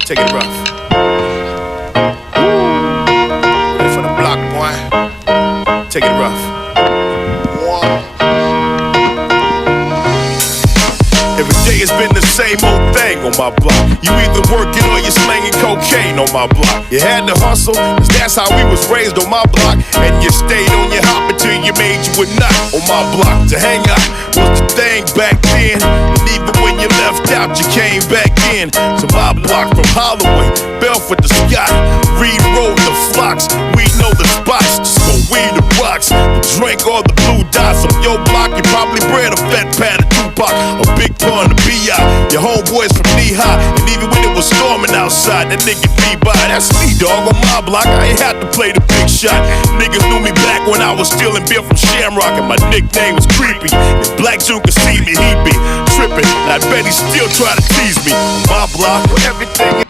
Take it rough. Ready for the block, boy. Take it rough. Every day it's been the same old thing on my block. You either working or you slanging cocaine on my block. You had to hustle, cause that's how we was raised on my block. And you stayed on your hop until you made you a nut on my block. To hang out was the thing back then. And even when you left out, you came back in. So my block from Holloway, Belford to Scott, Reed Road to Flocks. We know the spots, just go weed the rocks. The drink or the blue dots on your block. You probably bred a fat pad of Tupac, a big pun to be out. Your homeboys from knee high, and even when it was storming outside, that nigga be by. That's me, dog, on my block. I ain't had to play the big shot. Niggas knew me back when I was stealing beer from Shamrock, and my nickname was Creepy. If Black June could see me, he'd be tripping. I bet he still try to tease me. On my block, everything